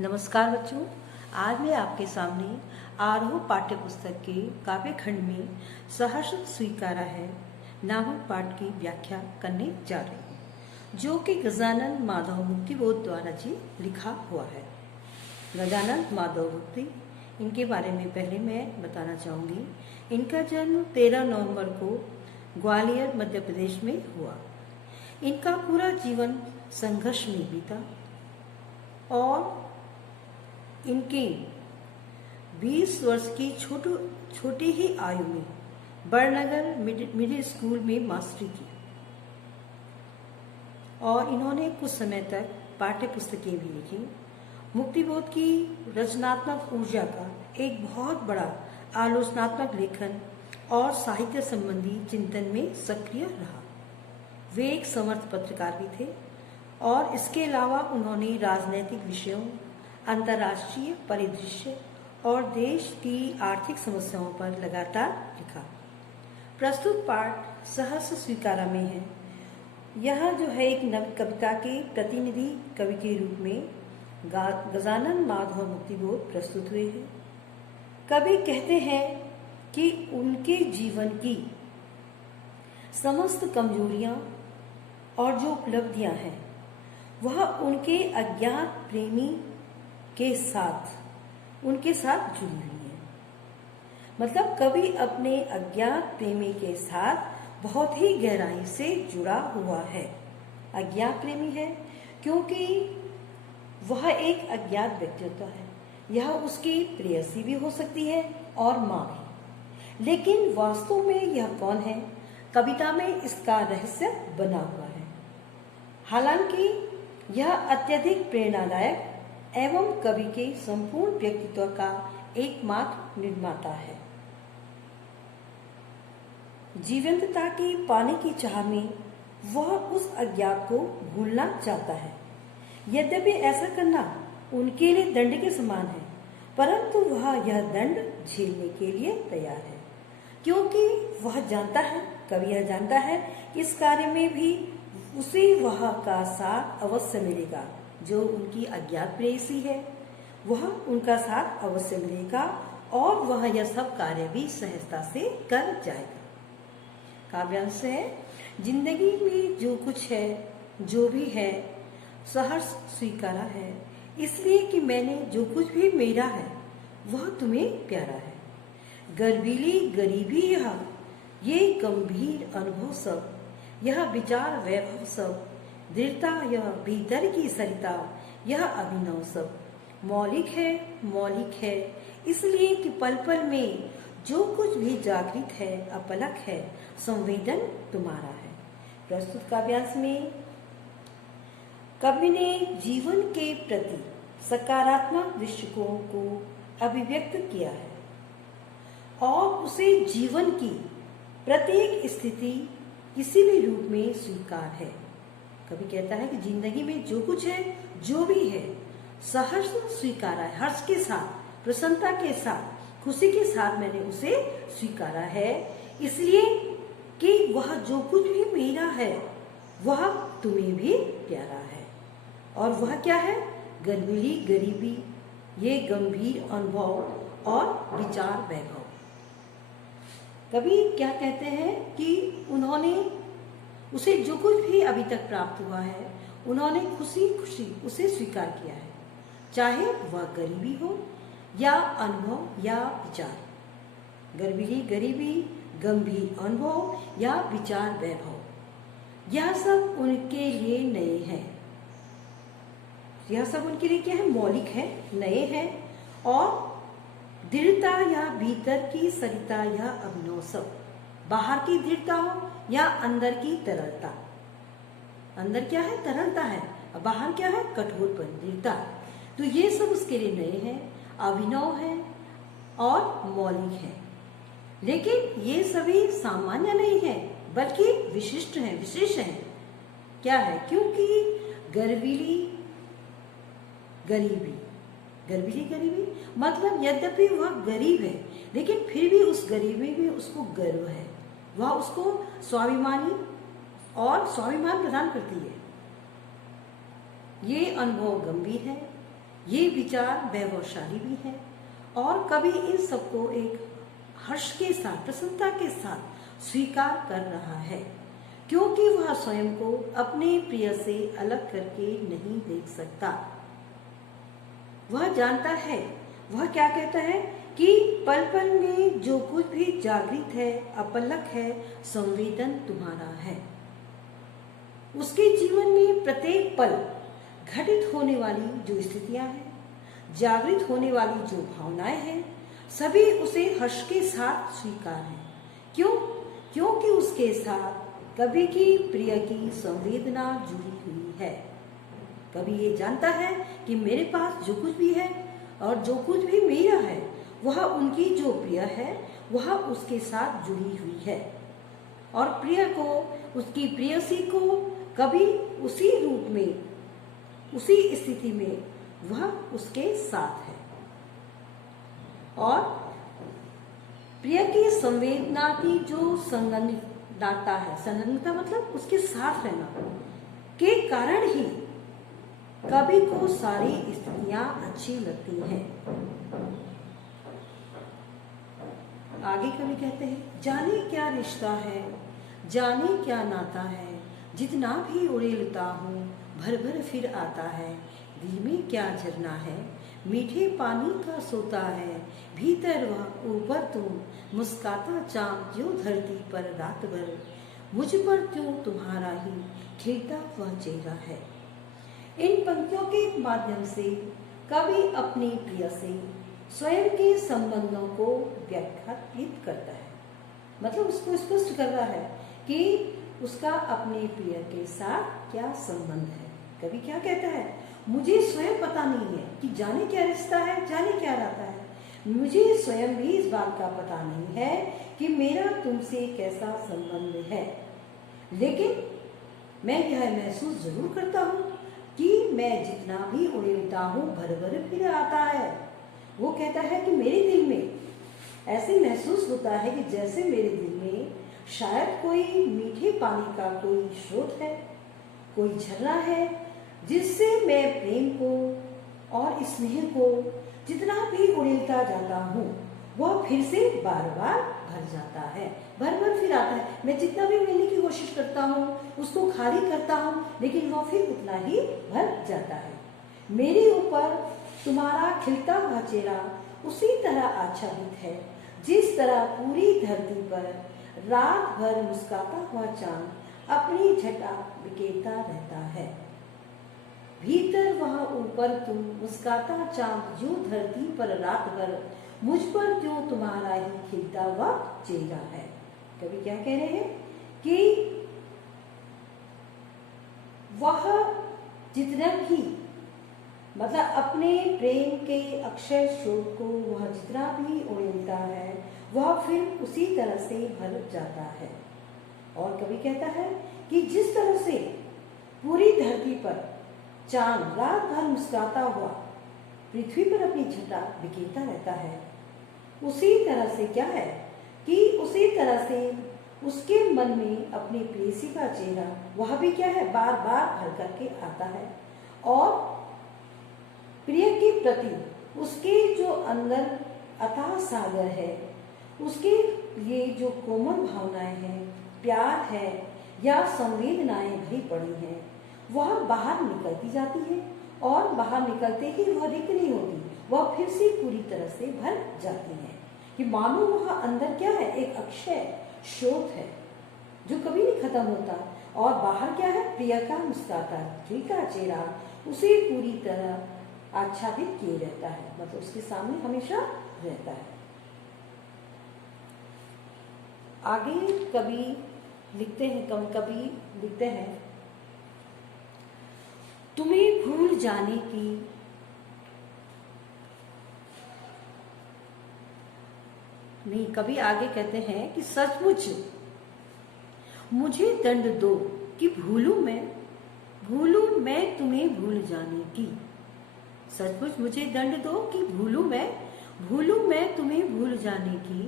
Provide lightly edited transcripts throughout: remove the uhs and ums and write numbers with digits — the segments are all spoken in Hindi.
नमस्कार बच्चों। आज मैं आपके सामने आरोह पाठ्य पुस्तक के काव्य खंड में सहर्ष स्वीकारा है नामक पाठ की व्याख्या करने जा रही हूँ, जो कि गजानन माधव मुक्तिबोध द्वारा जी लिखा हुआ है। गजानन माधव मुक्ति, इनके बारे में पहले मैं बताना चाहूँगी। इनका जन्म 13 नवंबर को ग्वालियर मध्य प्रदेश में हुआ। इनका पूरा जीवन संघर्ष में बीता और इनकी 20 वर्ष की छोटी ही आयु में बड़नगर मिडिल स्कूल में मास्टरी की और इन्होंने कुछ समय तक पाठ्य पुस्तकें भी लिखी। मुक्तिबोध की रचनात्मक ऊर्जा का एक बहुत बड़ा आलोचनात्मक लेखन और साहित्य संबंधी चिंतन में सक्रिय रहा। वे एक समर्थ पत्रकार भी थे और इसके अलावा उन्होंने राजनैतिक विषयों, अंतर्राष्ट्रीय परिदृश्य और देश की आर्थिक समस्याओं पर लगातार लिखा। प्रस्तुत पाठ सहर्ष स्वीकारा में है। यह जो है एक नव कविता के प्रतिनिधि कवि के रूप में गजानन माधव मुक्तिबोध प्रस्तुत हुए हैं। कवि कहते हैं कि उनके जीवन की समस्त कमजोरियां और जो उपलब्धियां हैं वह उनके अज्ञात प्रेमी उनके साथ जुड़ी हुई है। मतलब कवि अपने अज्ञात प्रेमी के साथ बहुत ही गहराई से जुड़ा हुआ है। अज्ञात प्रेमी है क्योंकि वह एक अज्ञात व्यक्तित्व है। यह उसकी प्रेयसी भी हो सकती है और माँ भी, लेकिन वास्तव में यह कौन है, कविता में इसका रहस्य बना हुआ है। हालांकि यह अत्यधिक प्रेरणादायक एवं कवि के संपूर्ण व्यक्तित्व का एकमात्र निर्माता है। जीवंतता की पाने की चाह में वह उस अज्ञात को भूलना चाहता है। यद्यपि ऐसा करना उनके लिए दंड के समान है, परंतु वह यह दंड झेलने के लिए तैयार है, क्योंकि वह जानता है, कवि यह जानता है, इस कार्य में भी उसे वह का साथ अवश्य मिलेगा। जो उनकी अज्ञात प्रेयसी है वह उनका साथ अवश्य मिलेगा और वह यह सब कार्य भी सहजता से कर जाएगा। काव्यांश है, जिंदगी में जो कुछ है, जो भी है, सहर्ष स्वीकारा है, इसलिए कि मैंने जो कुछ भी मेरा है वह तुम्हें प्यारा है। गर्वीली गरीबी ये गंभीर अनुभव सब, यह विचार वैभव सब, दृढ़ता यह भीतर की सरिता, यह अभिनव सब मौलिक है इसलिए कि पल पल में जो कुछ भी जागृत है, अपलक है, संवेदन तुम्हारा है। प्रस्तुत काव्यांश में कवि ने जीवन के प्रति सकारात्मक दृष्टिकोण को अभिव्यक्त किया है और उसे जीवन की प्रत्येक स्थिति किसी भी रूप में स्वीकार है। कवि कहता है कि जिंदगी में जो कुछ है, जो भी है, सहर्ष स्वीकारा है। हर्ष के साथ, प्रसन्नता के साथ, खुशी के साथ मैंने उसे स्वीकारा है, इसलिए कि वह जो कुछ भी मेरा है वह तुम्हें भी प्यारा है। और वह क्या है? गर्वीली गरीबी, ये गंभीर अनुभव और विचार वैभव। कवि क्या कहते हैं कि उन्होंने उसे जो कुछ भी अभी तक प्राप्त हुआ है उन्होंने खुशी खुशी उसे स्वीकार किया है, चाहे वह गरीबी हो या अनुभव या विचार। गर्वीली गरीबी, गंभीर अनुभव या विचार वैभव, यह सब उनके लिए नए हैं। यह सब उनके लिए क्या है? मौलिक है, नए हैं। और दृढ़ता या भीतर की सरिता या अभिनव सब, बाहर की दृढ़ता हो या अंदर की तरलता। अंदर क्या है? तरलता है, और बाहर क्या है? कठोरपन, दृढ़ता। तो ये सब उसके लिए नए हैं, अभिनव है और मौलिक है। लेकिन ये सभी सामान्य नहीं है, बल्कि विशिष्ट हैं, विशेष हैं। क्या है? क्योंकि गर्वीली गरीबी मतलब यद्यपि वह गरीब है, लेकिन फिर भी उस गरीबी में उसको गर्व है। वह उसको स्वाभिमान प्रदान करती है। ये अनुभव गंभीर है, ये विचार वैभवशाली भी है और कवि इन सबको एक हर्ष के साथ, प्रसन्नता के साथ स्वीकार कर रहा है, क्योंकि वह स्वयं को अपने प्रिय से अलग करके नहीं देख सकता। वह जानता है, वह क्या कहता है कि पल पल में जो कुछ भी जागृत है, अपलक है, संवेदन तुम्हारा है। उसके जीवन में प्रत्येक पल घटित होने वाली जो स्थितियां हैं, जागृत होने वाली जो भावनाएं हैं, सभी उसे हर्ष के साथ स्वीकार है। क्यों? क्योंकि उसके साथ कवि की प्रिय की संवेदना जुड़ी हुई है। कवि ये जानता है कि मेरे पास जो कुछ भी है और जो कुछ भी मेरा है, वह उनकी जो प्रिय है वह उसके साथ जुड़ी हुई है, और प्रिय को, उसकी प्रियसी को कभी उसी रूप में, उसी स्थिति में वह उसके साथ है। और प्रिय की संवेदना की जो संलग्नता है, संलग्नता मतलब उसके साथ रहना के कारण ही कवि को सारी स्थितियां अच्छी लगती हैं। आगे कवि कहते हैं, जाने क्या रिश्ता है, जाने क्या नाता है, जितना भी उड़ेलता हूँ भर भर फिर आता है। दिल में क्या झरना है, मीठे पानी का सोता है, भीतर वह ऊपर तुम मुस्काता चाँद जो धरती पर रात भर, मुझ पर क्यों तुम्हारा ही खिलता हुआ चेहरा है। इन पंक्तियों के माध्यम से कवि अपनी प्रिय से स्वयं के संबंधों को व्याख्यायित करता है, मतलब उसको स्पष्ट कर रहा है कि उसका अपने प्रिय के साथ क्या संबंध है। कवि क्या कहता है, मुझे स्वयं पता नहीं है कि जाने क्या रिश्ता है, जाने क्या नाता है, मुझे स्वयं भी इस बात का पता नहीं है कि मेरा तुमसे कैसा संबंध है, लेकिन मैं यह महसूस जरूर करता हूँ कि मैं जितना भी उड़ेलता हूँ भर भर फिर आता है। वो कहता है कि मेरे दिल में ऐसे महसूस होता है कि जैसे मेरे दिल में शायद कोई मीठे पानी का कोई स्रोत है, कोई झरना है, जिससे मैं प्रेम को और स्नेह को जितना भी उड़ेलता जाता हूँ वह फिर से बार बार भर जाता है, भर भर फिर आता है। मैं जितना भी मिलने की कोशिश करता हूँ, उसको खाली करता हूँ, लेकिन वह फिर उतना ही भर जाता है। मेरे ऊपर तुम्हारा खिलता हुआ चेहरा उसी तरह आच्छादित है जिस तरह पूरी धरती पर रात भर मुस्काता हुआ चांद अपनी छटा बिखेरता रहता है। भीतर वहां ऊपर तुम मुस्काता चांद जो धरती पर रात भर, मुझ पर क्यों तुम्हारा ही खिलता हुआ चेहरा है। कवि क्या कह रहे हैं कि वह जितना भी, मतलब अपने प्रेम के अक्षय स्रोत को वह जितना भी उड़ेलता है वह फिर उसी तरह से भर जाता है। और कवि कहता है कि जिस तरह से पूरी धरती पर चांद रात भर मुस्कुराता हुआ पृथ्वी पर अपनी छटा बिखेरता रहता है, उसी तरह से क्या है कि उसी तरह से उसके मन में अपनी प्रेयसी का चेहरा वह भी क्या है, बार बार भर करके आता है। और प्रिय के प्रति उसके जो अंदर अथाह सागर है, उसके लिए जो कोमल भावनाएं हैं, प्यार है या संवेदनाएं भरी पड़ी हैं, वह बाहर निकलती जाती है और बाहर निकलते ही वह रिक्त नहीं होती, वह फिर से पूरी तरह से भर जाती है। कि मानो वह अंदर क्या है, एक अक्षय स्रोत है जो कभी नहीं खत्म होता, और बाहर क्या है, प्रिय का मुस्कुराता खिलता चेहरा उसे पूरी तरह आच्छादित किए रहता है, मतलब उसके सामने हमेशा रहता है। आगे कवि लिखते हैं, कवि लिखते हैं, तुम्हें भूल जाने की नहीं, कवि आगे कहते हैं कि सचमुच मुझे दंड दो कि भूलूं मैं तुम्हें भूल जाने की। सचमुच मुझे दंड दो कि भूलूं मैं तुम्हें भूल जाने की।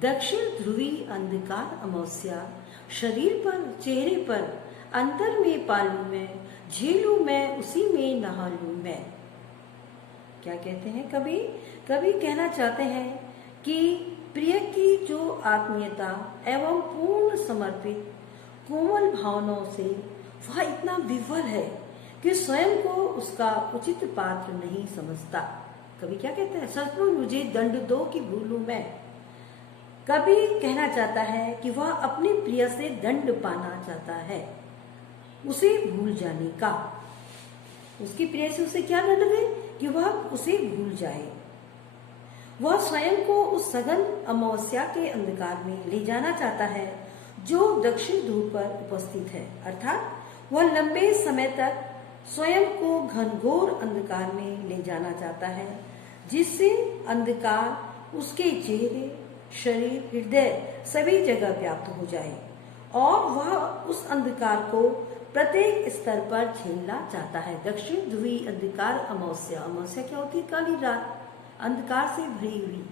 दक्षिण ध्रुवी अंधकार अमावस्या शरीर पर चेहरे पर अंतर में पालू मैं, झेलूं मैं उसी में नहा लूं मैं। क्या कहते हैं, कभी कभी कहना चाहते हैं कि प्रिय की जो आत्मीयता एवं पूर्ण समर्पित कोमल भावनाओं से वह इतना विह्वल है कि स्वयं को उसका उचित पात्र नहीं समझता। कभी क्या कहते हैं, सचमुच मुझे दंड दो कि भूलूं मैं। कभी कहना चाहता है कि वह अपने प्रिय से दंड पाना चाहता है, उसे भूल जाने का। उसकी प्रिय से उसे क्या दंड दे कि वह उसे भूल जाए। वह स्वयं को उस सघन अमावस्या के अंधकार में ले जाना चाहता है जो दक्षिण ध्रुव पर उपस्थित है, अर्थात वह लंबे समय तक स्वयं को घनघोर अंधकार में ले जाना चाहता है, जिससे अंधकार उसके चेहरे, शरीर, हृदय सभी जगह व्याप्त हो जाए और वह उस अंधकार को प्रत्येक स्तर पर झेलना चाहता है। दक्षिण ध्रुवीय अंधकार अमावस्या, अमावस्या क्या होती है, काली रात अंधकार से भरी हुई।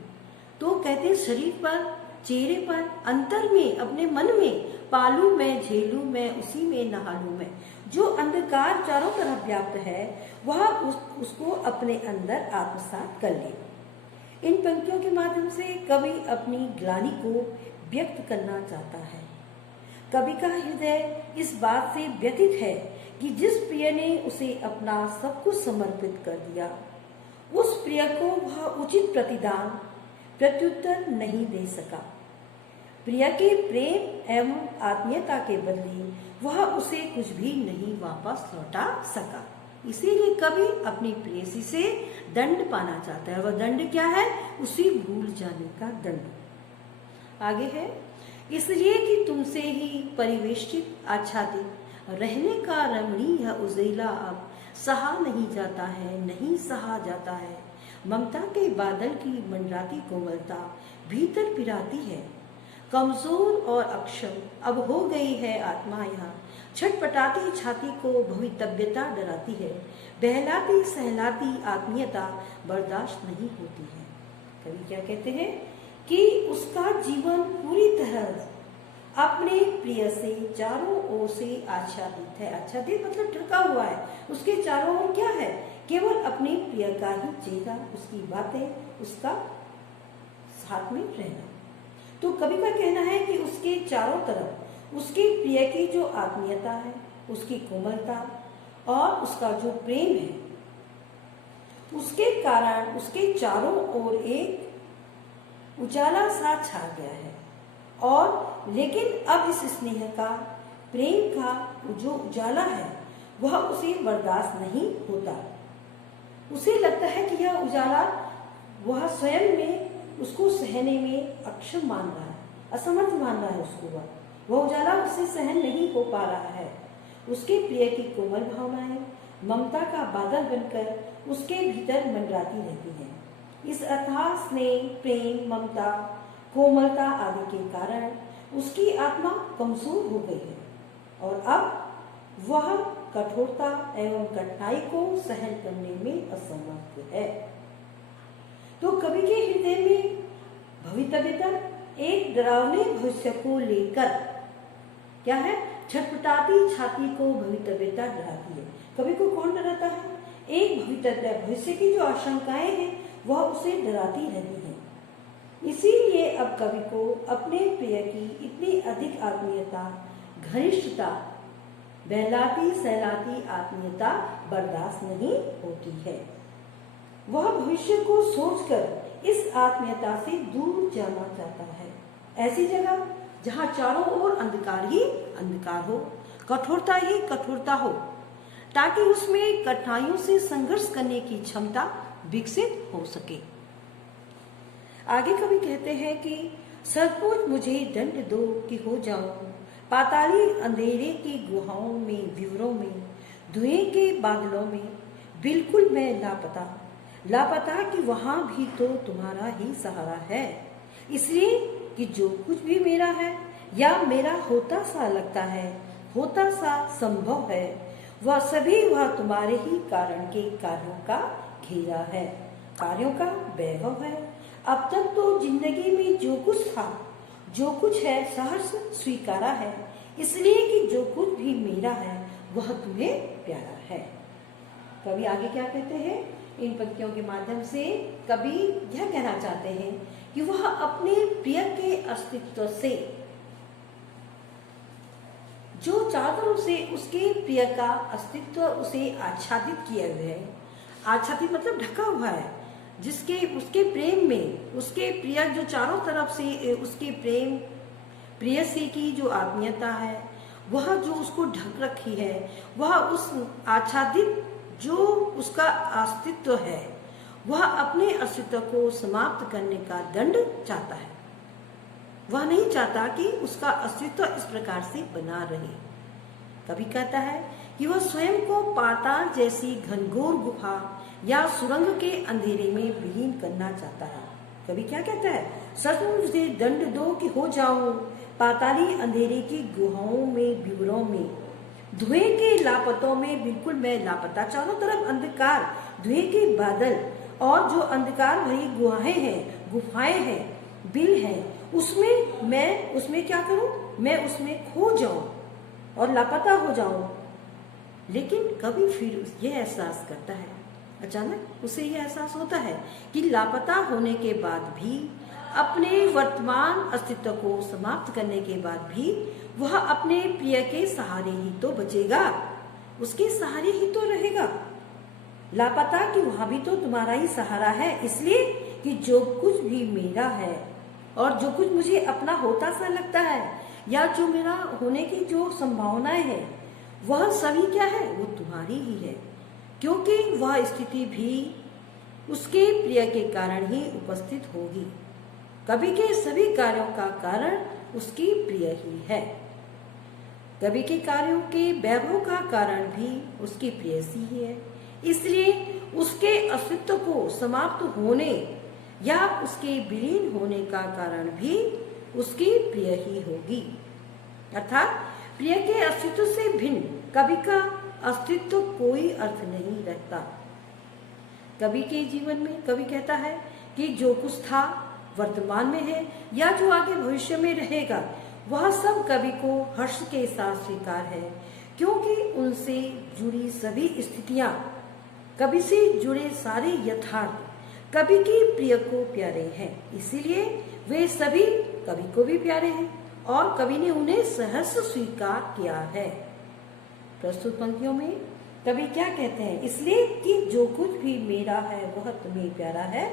तो कहते हैं शरीर पर, चेहरे पर, अंतर में, अपने मन में, पालू मैं, झेलू मैं, उसी में नहालू मैं। जो अंधकार चारों तरफ व्याप्त है वह उसको अपने अंदर आत्मसात कर ले। इन पंक्तियों के माध्यम से कवि अपनी ग्लानि को व्यक्त करना चाहता है। कवि का हृदय इस बात से व्यथित है कि जिस प्रिय ने उसे अपना सब कुछ समर्पित कर दिया, उस प्रिय को वह उचित प्रतिदान, प्रत्युत्तर नहीं दे सका। प्रिय के प्रेम एवं आत्मीयता के बदले वह उसे कुछ भी नहीं वापस लौटा सका। इसीलिए कवि अपनी प्रेयसी से दंड पाना चाहता है। वह दंड क्या है, उसी भूल जाने का दंड। आगे है, इसलिए कि तुमसे ही परिवेष्टित आच्छादित रहने का रमणीय उजेला अब सहा नहीं जाता है, नहीं सहा जाता है। ममता के बादल की मंडराती कोमलता भीतर पिराती है। कमजोर और अक्षम अब हो गई है आत्मा यहाँ, छटपटाती छाती को भवितव्यता डराती है। बहलाती सहलाती आत्मीयता बर्दाश्त नहीं होती है। कवि क्या कहते हैं कि उसका जीवन पूरी तरह अपने प्रिय से चारों ओर से आच्छादित है। आच्छादित मतलब ढका हुआ है। उसके चारों ओर क्या है, केवल अपने प्रिय का ही चेहरा, उसकी बातें, उसका साथ में रहना। तो कवि का कहना है कि उसके चारों तरफ उसके प्रिय की जो आत्मीयता है, उसकी कोमलता और उसका जो प्रेम है, उसके कारण उसके चारों ओर एक उजाला सा छा गया है। और लेकिन अब इस स्नेह का, प्रेम का जो उजाला है वह उसे बर्दाश्त नहीं होता। उसे लगता है कि यह उजाला वह स्वयं में उसको सहने में अक्षम मान रहा है, असमर्थ मान रहा है उसको। वह उजाला उससे सहन नहीं हो पा रहा है। उसके प्रिय की कोमल भावनाएं ममता का बादल बनकर उसके भीतर मंडराती रहती हैं। इस अथाह स्नेह, प्रेम, ममता, कोमलता आदि के कारण उसकी आत्मा कमजोर हो गई है और अब वह कठोरता एवं कठिनाई को सहन करने में असमर्थ है। तो कवि के हृदय में भवितव्यता, एक डरावने भविष्य को लेकर क्या है, छटपटाती छाती को भवितव्यता डराती है। कवि को कौन डराता है, एक भवितव्य, भविष्य की जो आशंकाएं हैं वह उसे डराती रहती है। इसीलिए अब कवि को अपने प्रिय की इतनी अधिक आत्मीयता, घनिष्ठता, बहलाती सहलाती आत्मीयता बर्दाश्त नहीं होती है। वह भविष्य को सोचकर इस आत्मीयता से दूर जाना चाहता है, ऐसी जगह जहां चारों ओर अंधकार ही अंधकार हो, कठोरता ही कठोरता हो, ताकि उसमें कठिनाइयों से संघर्ष करने की क्षमता विकसित हो सके। आगे कवि कहते हैं कि सचमुच मुझे दंड दो कि हो जाऊं पाताली अंधेरे की गुहाओं में, विवरों में, धुएं के बादलों में, बिल्कुल मैं लापता, लापता कि वहां भी तो तुम्हारा ही सहारा है। इसलिए कि जो कुछ भी मेरा है या मेरा होता सा लगता है, होता सा संभव है, वह सभी वह तुम्हारे ही कारण के कार्यों का घेरा है, कार्यों का वैभव है। अब तक तो जिंदगी में जो कुछ था, जो कुछ है, सहर्ष स्वीकारा है, इसलिए कि जो कुछ भी मेरा है वह तुम्हें प्यारा है। कवि आगे क्या कहते हैं, इन पंक्तियों के माध्यम से कवि यह कहना चाहते हैं कि वह अपने प्रिय के अस्तित्व से, जो चादरों से उसके प्रिय का अस्तित्व उसे आच्छादित किए हुए है, आच्छादित मतलब ढका हुआ है, जिसके उसके प्रेम में उसके प्रिय जो चारों तरफ से उसके प्रेम प्रेयसी की जो आत्मीयता है वह जो उसको ढक रखी है, वह उस आच्छादित जो उसका अस्तित्व है वह अपने अस्तित्व को समाप्त करने का दंड चाहता है। वह नहीं चाहता कि उसका अस्तित्व इस प्रकार से बना रहे। कभी कहता है कि वह स्वयं को पाताल जैसी घनघोर गुफा या सुरंग के अंधेरे में विलीन करना चाहता है। कभी क्या कहता है, सचमुच मुझे दंड दो कि हो जाऊं पाताली अंधेरे की गुहाओं में, विवरों में, धुएं के लापतों में, बिल्कुल मैं लापता, चारों तरफ अंधकार, धुएं के बादल और जो अंधकार भरी गुफाएं हैं, बिल हैं, उसमें क्या करूं, मैं उसमें खो जाऊं और लापता हो जाऊं। लेकिन कभी फिर यह एहसास करता है, अचानक उसे यह एहसास होता है कि लापता होने के बाद भी, अपने वर्तमान अस्तित्व को समाप्त करने के बाद भी वह अपने प्रिय के सहारे ही तो बचेगा, उसके सहारे ही तो रहेगा। लापता कि वहां भी तो तुम्हारा ही सहारा है, इसलिए कि जो कुछ भी मेरा है और जो कुछ मुझे अपना होता सा लगता है या जो मेरा होने की जो संभावनाएं है वह सभी क्या है, वो तुम्हारी ही है, क्योंकि वह स्थिति भी उसके प्रिय के कारण ही उपस्थित होगी। कवि के सभी कार्यों का कारण उसकी प्रिय ही है। कवि के कार्यों के वैभव का कारण भी उसकी प्रेयसी ही है, इसलिए उसके अस्तित्व को समाप्त होने या उसके विलीन होने का कारण भी उसकी प्रिय ही होगी। अर्थात प्रिय के अस्तित्व से भिन्न कवि का अस्तित्व कोई अर्थ नहीं रखता। कवि के जीवन में कवि कहता है कि जो कुछ था वर्तमान में है या जो आगे भविष्य में रहेगा वह सब कवि को हर्ष के साथ स्वीकार है, क्योंकि उनसे जुड़ी सभी स्थितियां, कवि से जुड़े सारे यथार्थ कवि के प्रिय को प्यारे हैं, इसीलिए वे सभी कवि को भी प्यारे हैं और कवि ने उन्हें सहर्ष स्वीकार किया है। प्रस्तुत पंक्तियों में कवि क्या कहते हैं, इसलिए कि जो कुछ भी मेरा है वह तुम्हें प्यारा है